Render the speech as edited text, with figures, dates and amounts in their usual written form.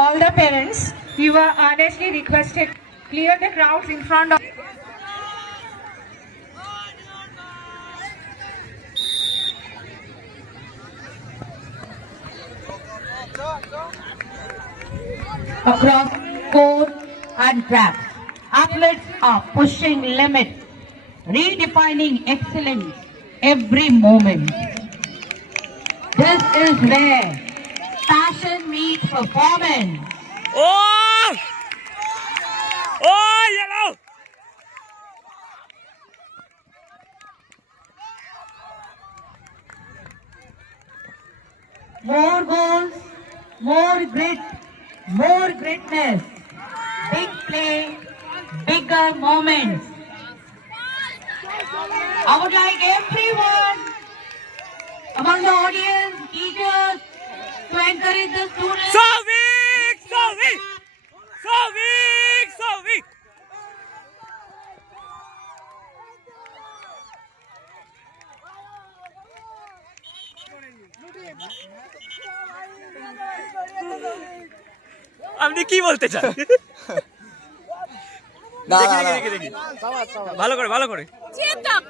All the parents, you are earnestly requested clear the crowds in front of. Across court and track, athletes are pushing limits, redefining excellence every moment. This is where passion meets performance. Oh! Oh, yellow! More goals, more grit, more greatness. Big play, bigger moments. I would like everyone among the audience, teachers, to encourage the students. So weak! So weak! So weak! So weak! আপনি কি বলতে চান? না দেখি দেখি দেখি দেখি ভালো করে ভালো করে চেতক